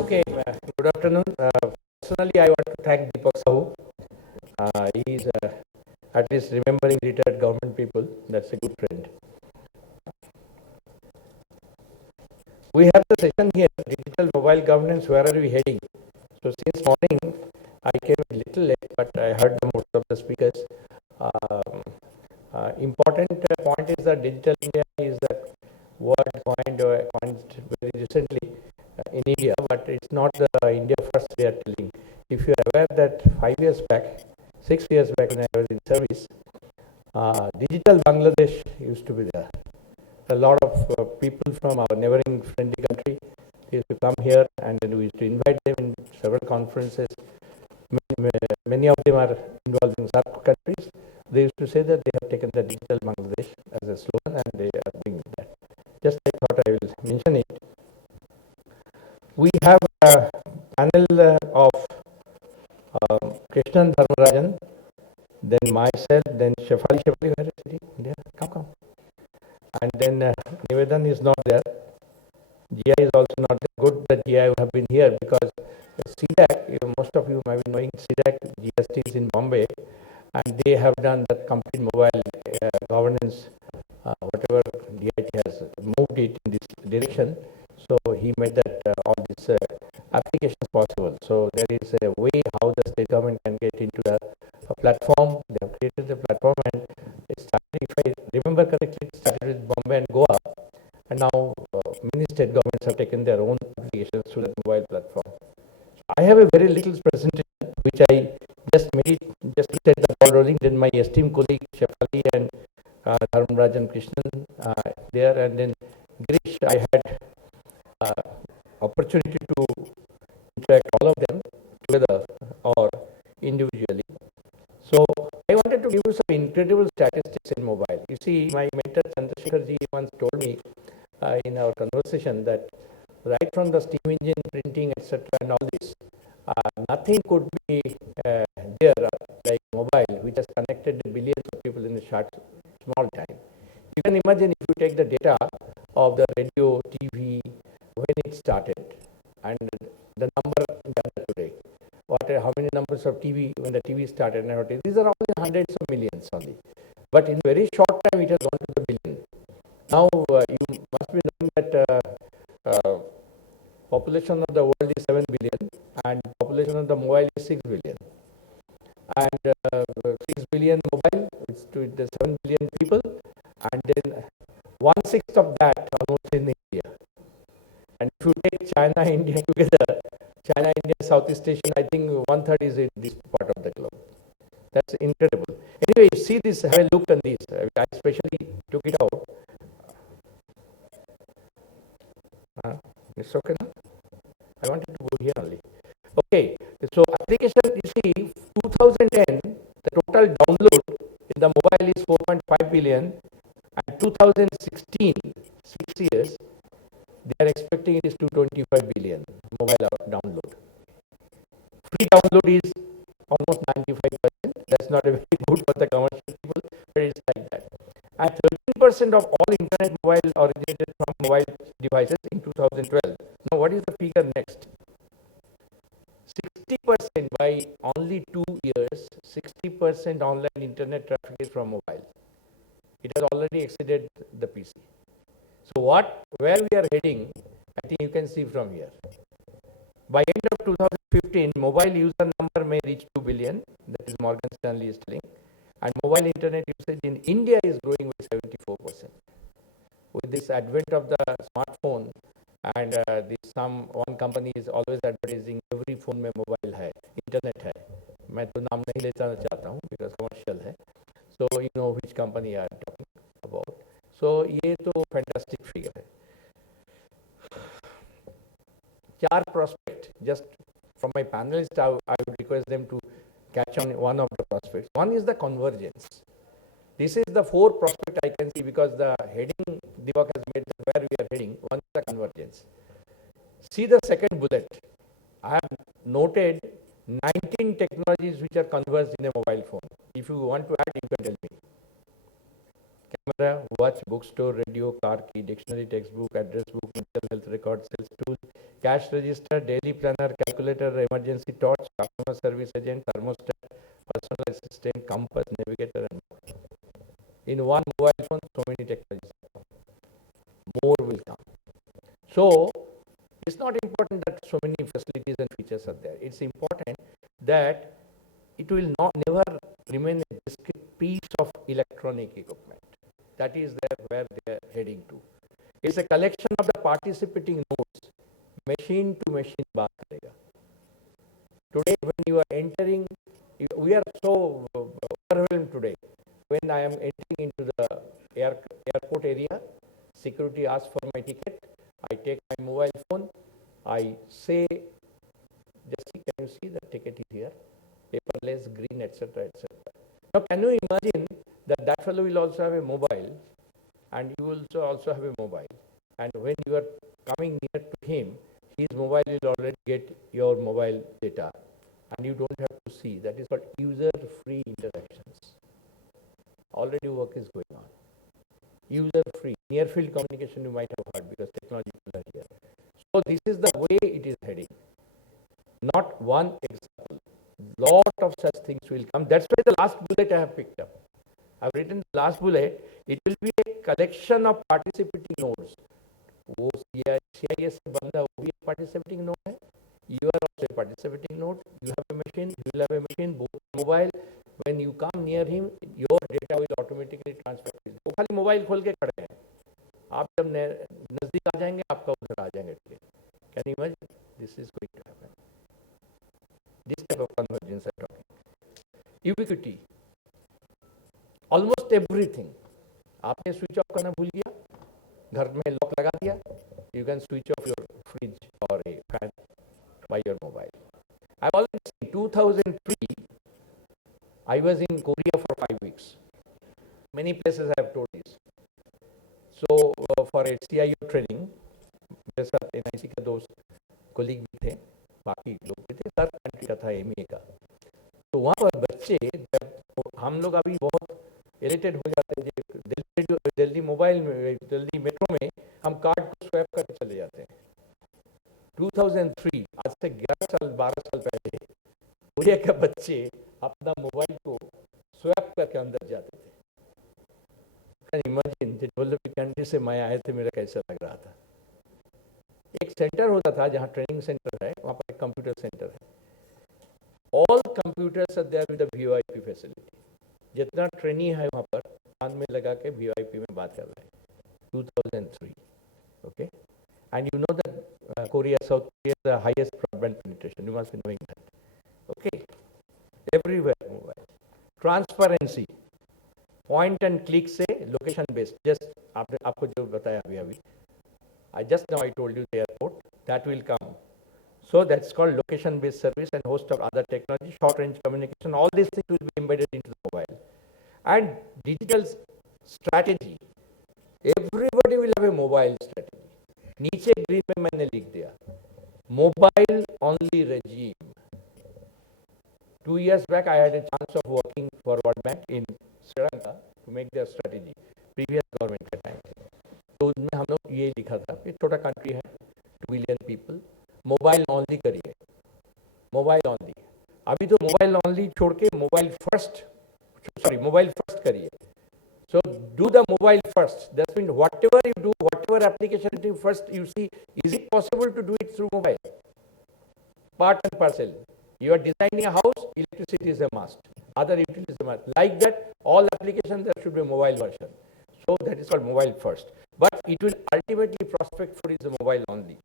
Okay, good afternoon. Personally, I want to thank Deepak Sahu. He is at least remembering retired government people. That's a good trend. We have the session here, digital mobile governance. Where are we heading? So since morning, I came a little late, but I heard the most of the speakers. Important point is that digital India is the word coined very recently in India, but it's not the India first they are telling. If you are aware that 5 years back, 6 years back when I was in service, digital Bangladesh used to be there. A lot of people from our neighboring friendly country used to come here, and then we used to invite them in several conferences. Many of them are involved in SAARC countries. They used to say that they have taken the digital Bangladesh as a slogan, and they are doing that. Just I thought I will mention it. We have a panel of Krishnan Dharmarajan, then myself, then Shefali, where is he? There, come. And then Nivedan is not there. GI is also not there. Good that GI have been here because CDAC, most of you might be knowing CDAC GST is in Bombay, and they have done the complete mobile governance, whatever DeITY has moved it in this direction. So he made that all these applications possible. So there is a way how the state government can get into a platform. They have created the platform, and it started, if I remember correctly, it started with Bombay and Goa, and now many state governments have taken their own applications to the mobile platform. So I have a very little presentation which I just made it, just to set the ball rolling. Then my esteemed colleague Shefali and Dharmraj and Krishnan there, and then Girish, I had opportunity to interact all of them together or individually. So I wanted to give you some incredible statistics in mobile. You see, my mentor Chandrasekhar ji once told me in our conversation that right from the steam engine, printing, etc., and all this, nothing could be there like mobile, which has connected billions of people in a small time. You can imagine if you take the data of the radio, TV, when it started, and the number today. How many numbers of TV when the TV started? And these are only hundreds of millions only. But in very short time, it has gone to the billion. Now, you must be knowing that population of the world is 7 billion and population of the mobile is 6 billion. And 6 billion mobile, it's to the 7 billion people, and then 1/6 of that almost in India. And if you take China, India together, China, India, Southeast Asia, I think 1/3 is in this part of the globe. That's incredible. Anyway, see this, have a look on this. I especially took it out. It's okay now? I wanted to go here only. Okay, so application, you see, 2010, the total download in the mobile is 4.5 billion, and 2016, 6 years, they are expecting it is 225 billion mobile download. Free download is almost 95%. That's not a very good for the commercial people, but it's like that. And 13% of all internet mobile originated from mobile devices in 2012. Now, what is the figure next? 60% by only 2 years, 60% online internet traffic is from mobile. It has already exceeded the PC. So where we are heading, I think you can see from here. By end of 2015, mobile user number may reach 2 billion. That is Morgan Stanley is telling. And mobile internet usage in India is growing by 74%. With this advent of the smartphone, and one company is always advertising every phone में mobile है, internet है. मैं तो नाम नहीं लेना चाहता हूँ because commercial है. So you know which company I am talking about. So ये तो fantastic figure है. 4 prospect, just from my panelists, I would request them to catch on one of the prospects. One is the convergence. This is the 4 prospect I can see because the heading Deepak has made where we are heading. One is the convergence. See the second bullet. I have noted 19 technologies which are converged in a mobile phone. If you want to add, you can tell me. Camera, watch, bookstore, radio, car key, dictionary, textbook, address book, mental health record, sales tool, cash register, daily planner, calculator, emergency torch, customer service agent, thermostat, personal assistant, compass, navigator, and more. In one mobile phone, so many technologies. More will come. So it's not important that so many facilities and features are there. It's important that it will not never remain a discrete piece of electronic equipment. That is there where they are heading to. It's a collection of the participating nodes. Machine to machine baat karega. Today, when you are entering, we are so overwhelmed today. When I am entering into the airport area, security asks for my ticket. I take my mobile phone. I say, just see, can you see the ticket is here? Paperless, green, etc., etc. Now, can you imagine that that fellow will also have a mobile, and you will also have a mobile, and when you are coming near to him, his mobile will already get your mobile data, and you don't have to see. That is called user-free interactions. Already work is going on. User-free, near-field communication you might have heard because technology are here. So this is the way it is heading. Not one example. Lot of such things will come. That's why the last bullet I have picked up. I've written the last bullet. It will be a collection of participating nodes. वो CIS से बंदा वो भी एक participating node है. You are also a participating node. You have a machine. You will have a machine. Both mobile. When you come near him, your data will automatically transfer. वो खाली mobile खोल के खड़े हैं. आप जब नजदीक आ जाएंगे, आपका उधर आ जाएंगे. Can you imagine? This is going to happen. This type of convergence I'm talking. Ubiquity. Almost everything. आपने स्विच ऑफ करना भूल गया, घर में लॉक लगा दिया, you can switch off your fridge or a fan by your mobile. I've already seen 2003, I was in Korea for 5 weeks. Many places I have told this. So for a CIO training, मेरे साथ NIC का दोस्त colleague भी थे, बाकी लोग भी थे, सर कंट्री का था MA का. तो वहाँ पर बच्चे, जब हम लोग अभी बहुत इरिटेट हो जाते हैं, जल्दी मोबाइल में, जल्दी मेट्रो में हम कार्ड को स्वैप करके चले जाते हैं. 2003, आज से 11 साल 12 साल पहले कोरिया के बच्चे अपना मोबाइल को स्वैप करके अंदर जाते थे. कैन इमेजिन डेवलपिंग कंट्री से मैं आए थे, मेरा कैसा लग रहा था. एक सेंटर होता था जहाँ ट्रेनिंग सेंटर है, वहाँ पर एक कंप्यूटर सेंटर है. All computers are there with the VoIP facility. जितना ट्रेनी है वहाँ पर कान में लगा के वीओआईपी में बात कर रहे हैं. 2003, okay, and you know that Korea, South Korea is the highest broadband penetration. You must be knowing that. Okay, everywhere mobile. Transparency, point and click से location based. Just आपको जो बताया अभी I just now I told you the airport that will come. So that's called location based service and host of other technology, short range communication. All these things will be embedded into the mobile. And digital strategy. Everybody will have a mobile strategy. नीचे green में मैंने लिख दिया mobile only regime. 2 years back I had a chance of working for World Bank in Sri Lanka to make their strategy. Previous government के time. तो उसमें हम लोग ये लिखा था कि छोटा कंट्री है, 2 billion people, मोबाइल ऑनली करिए. Mobile only. अभी तो मोबाइल ऑनली छोड़ के मोबाइल फर्स्ट करिए. So do the mobile first. That means whatever you do, whatever application you do first, you see, is it possible to do it through mobile? Part and parcel. You are designing a house, electricity is a must. Other utilities is a must. Like that, all applications there should be a mobile version. So that is called mobile first. But it will ultimately prospect for is a mobile only.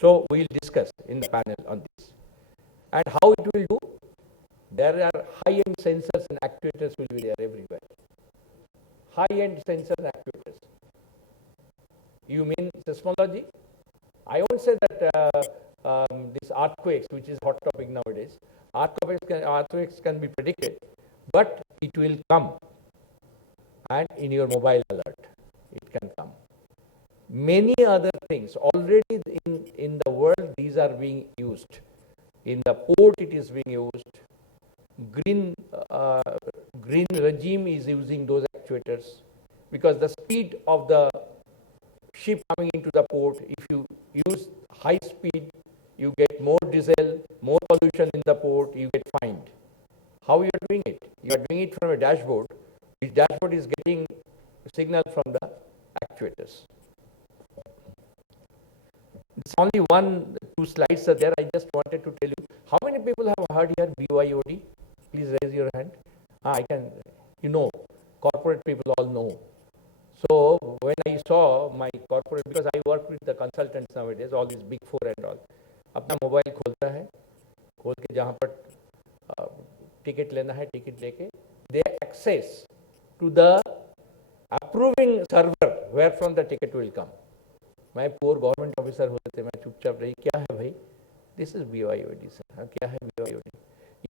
So we will discuss in the panel on this. And how it will do? There are high-end sensors and actuators will be there everywhere. High-end sensors and actuators. You mean seismology? I won't say that these earthquakes, which is hot topic nowadays, earthquakes can be predicted, but it will come. And in your mobile alert, it can come. Many other things already in the world, these are being used. In the port, it is being used. Green regime is using those actuators because the speed of the ship coming into the port, if you use high speed, you get more diesel, more pollution in the port, you get fined. How you are doing it? You are doing it from a dashboard. This dashboard is getting signal from the actuators. It's only two slides are there. I just wanted to tell you. How many people have heard here BYOD? Please raise your hand. I can, corporate people all know. So when I saw my corporate, because I work with the consultants nowadays, all these big four and all, अपना mobile खोलता है, खोल के जहाँ पर ticket लेना है, ticket लेके, they access to the approving server where from the ticket will come. मैं पोर गवर्नमेंट ऑफिसर होते थे, मैं चुपचाप रही, क्या है भाई, दिस इज BYOD सर, क्या है BYOD,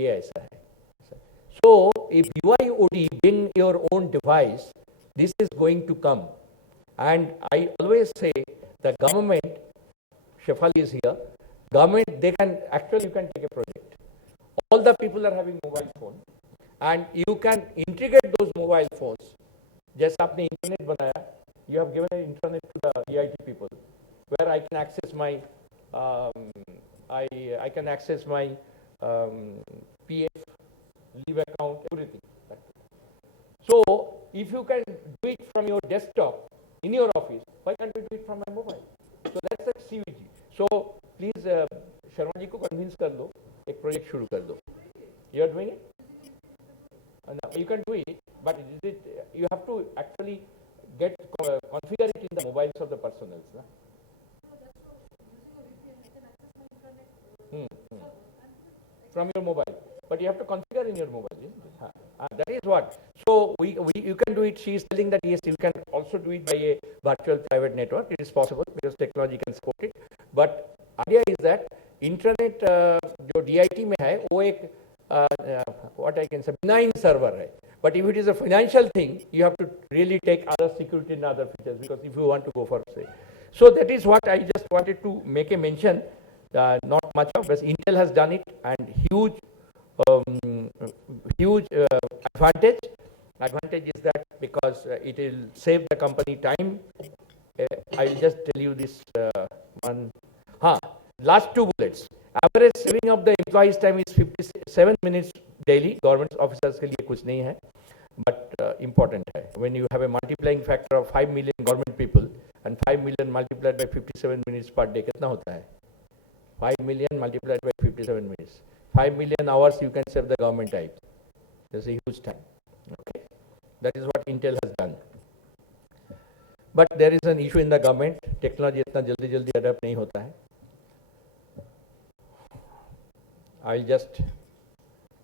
ये ऐसा है. So if BYOD being your own device, this is going to come. And I always say the government, Shefali is here, government, they can, actually you can take a project. All the people are having mobile phone and you can integrate those mobile phones. जैसे आपने internet बनाया, you have given an internet to the DIT people, where I can access my, I can access my PF, leave account, everything. So if you can do it from your desktop in your office, why can't we do it from my mobile? So that's the CVG. So please Sharma ji को convince कर लो, एक project शुरू कर दो. You are doing it? No, you can do it, but you have to actually configure it in the mobiles of the personnel. No? From your mobile, but you have to configure in your mobile. That is what. So you can do it. She is telling that yes, you can also do it by a virtual private network. It is possible because technology can support it. But idea is that internet जो DIT में है वो एक what I can say benign server है. But if it is a financial thing, you have to really take other security and other features, because if you want to go for say. So that is what I just wanted to make a mention. Not much of, but Intel has done it, and huge advantage. Advantage is that because it will save the company time. I will just tell you this one. Last two bullets. Average saving of the employees' time is 57 minutes daily. Government officers के लिए कुछ नहीं है, but important है. When you have a multiplying factor of 5 million government people and 5 million multiplied by 57 minutes per day, कितना होता है? 5 million multiplied by 57 minutes. 5 million hours you can save the government time. That's a huge time. Okay, that is what Intel has done. But there is an issue in the government. Technology इतना जल्दी adapt नहीं होता है. I'll just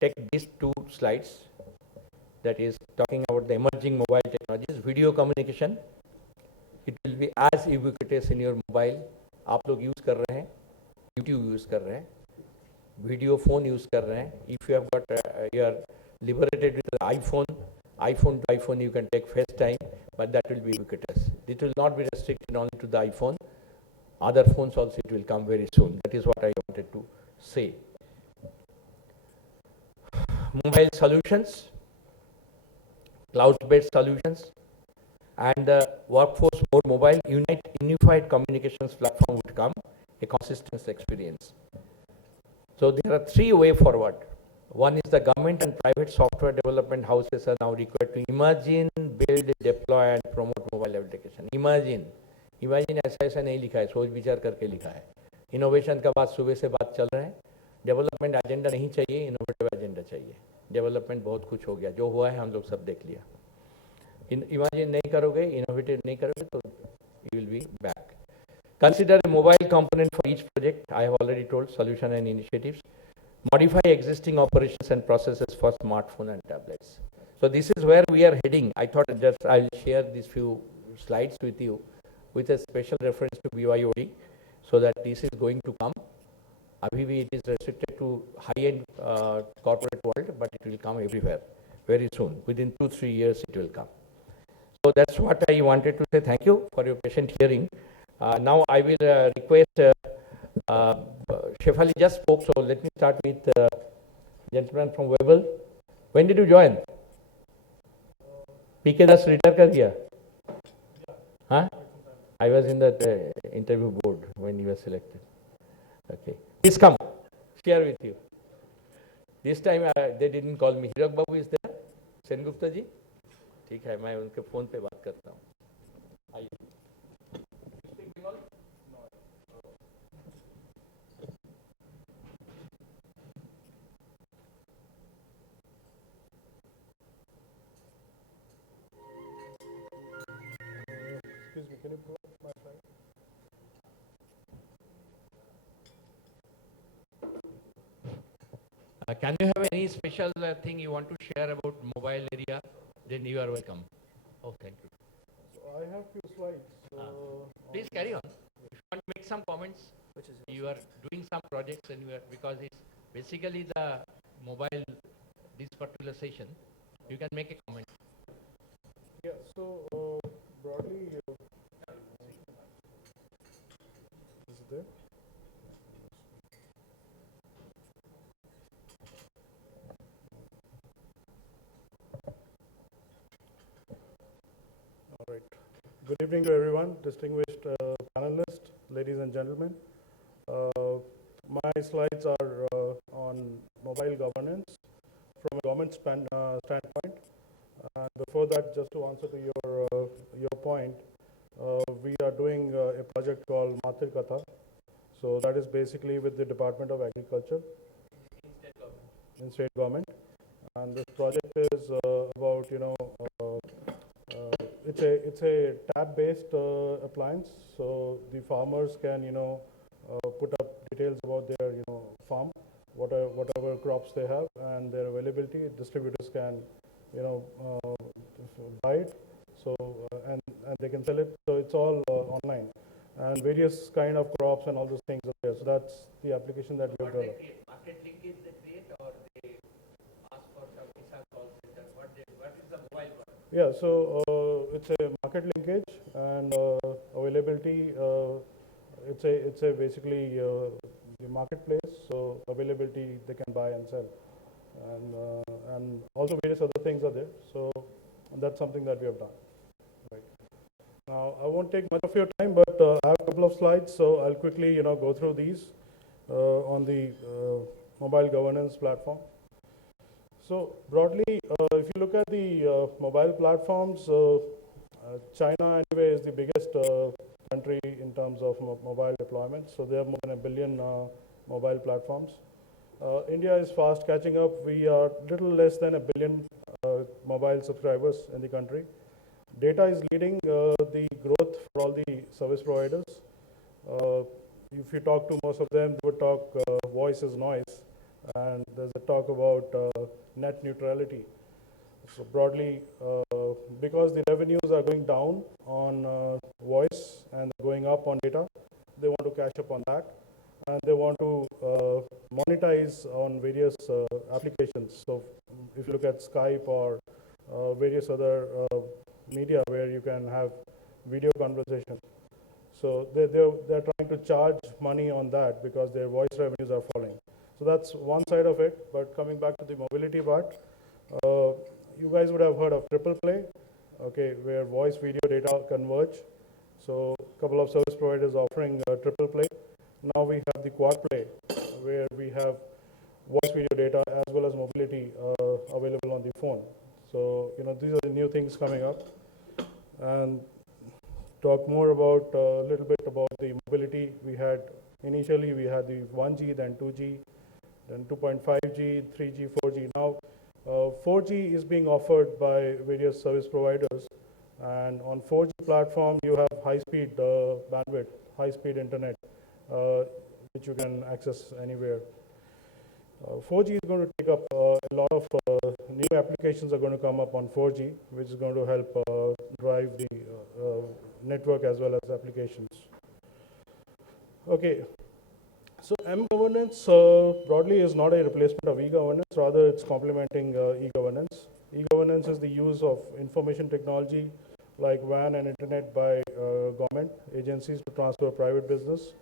take these two slides. That is talking about the emerging mobile technologies. Video communication. It will be as ubiquitous in your mobile. आप लोग use कर रहे हैं, YouTube use कर रहे हैं, video phone use कर रहे हैं. If you have got you are liberated with the iPhone to iPhone you can take FaceTime, but that will be ubiquitous. It will not be restricted only to the iPhone. Other phones also it will come very soon. That is what I wanted to say. Mobile solutions, cloud-based solutions, and the workforce more mobile, unified communications platform would come, a consistent experience. So there are three ways forward. One is the government and private software development houses are now required to imagine, build, deploy and promote mobile application. Imagine ऐसा नहीं लिखा है, सोच विचार करके लिखा है. Innovation का बात सुबह से बात चल रहे हैं. डेवलपमेंट एजेंडा नहीं चाहिए, इनोवेटिव एजेंडा चाहिए. डेवलपमेंट बहुत कुछ हो गया, जो हुआ है हम लोग सब देख लिया. इमेजिन नहीं करोगे, इनोवेटिव नहीं करोगे तो you will be back. Consider a mobile component for each project. I have already told solution and initiatives. Modify existing operations and processes for smartphone and tablets. So this is where we are heading. I thought just I will share these few slides with you with a special reference to BYOD, so that this is going to come. Abhi bhi it is restricted to high-end corporate world, but it will come everywhere very soon. Within 2-3 years it will come. So that's what I wanted to say. Thank you for your patient hearing. Now I will request Shefali just spoke, so let me start with gentleman from Webel. When did you join? PK Das retire कर दिया? Huh? I was in the interview board when you were selected. Okay, please come, share with you. This time they didn't call me. Hirak Babu is there? Sen Gupta ji? ठीक है, मैं उनके phone पे बात करता हूँ. आइए. Speak Bengali? Excuse me, can you put my slide? Can you have any special thing you want to share about mobile area? Then you are welcome. Oh, thank you. So I have few slides. Please carry on. If you want to make some comments, you are doing some projects and you are, because it's basically the mobile, this particular session, you can make a comment. Yeah, so broadly, is it there? All right. Good evening to everyone, distinguished panelists, ladies and gentlemen. My slides are on mobile governance from a government standpoint. And before that, just to answer to your point, we are doing a project called Matir Katha. So that is basically with the Department of Agriculture in state government. And this project is about it's a tab-based appliance. So the farmers can put up details about their farm, whatever crops they have, and their availability. Distributors can buy it, so and they can sell it. So it's all online, and various kind of crops and all those things are there. So that's the application that we have developed. Market linkage they create, or they ask for some visa call center? What is the mobile one? Yeah, so it's a market linkage and availability. It's a basically the marketplace. So availability they can buy and sell, and also various other things are there. So that's something that we have done. Right. Now I won't take much of your time, but I have a couple of slides, so I'll quickly go through these on the mobile governance platform. So broadly, if you look at the mobile platforms, China anyway is the biggest country in terms of mobile deployment. So there are more than 1 billion mobile platforms. India is fast catching up. We are little less than 1 billion mobile subscribers in the country. Data is leading the growth for all the service providers. If you talk to most of them, they would talk voice is noise, and there's a talk about net neutrality. So broadly, because the revenues are going down on voice and going up on data, they want to catch up on that, and they want to monetize on various applications. So if you look at Skype or various other media where you can have video conversation, so they're trying to charge money on that because their voice revenues are falling. So that's one side of it. But coming back to the mobility part, you guys would have heard of triple play, okay, where voice, video, data converge. So a couple of service providers offering triple play. Now we have the quad play, where we have voice, video, data, as well as mobility available on the phone. So these are the new things coming up. And talk more about a little bit about the mobility. Initially we had the 1G, then 2G, then 2.5G, 3G, 4G. Now 4G is being offered by various service providers, and on 4G platform you have high-speed bandwidth, high-speed internet, which you can access anywhere. 4G is going to take up a lot of new applications are going to come up on 4G, which is going to help drive the network as well as applications. Okay, so M-governance broadly is not a replacement of e-governance, rather it's complementing e-governance. E-governance is the use of information technology like WAN and internet by government agencies to transfer private business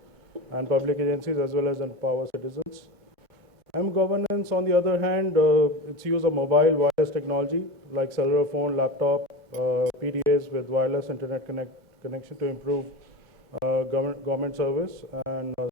and public agencies as well as empower citizens. M-governance, on the other hand, its use of mobile wireless technology like cellular phone, laptop, PDAs with wireless internet connection to improve government service and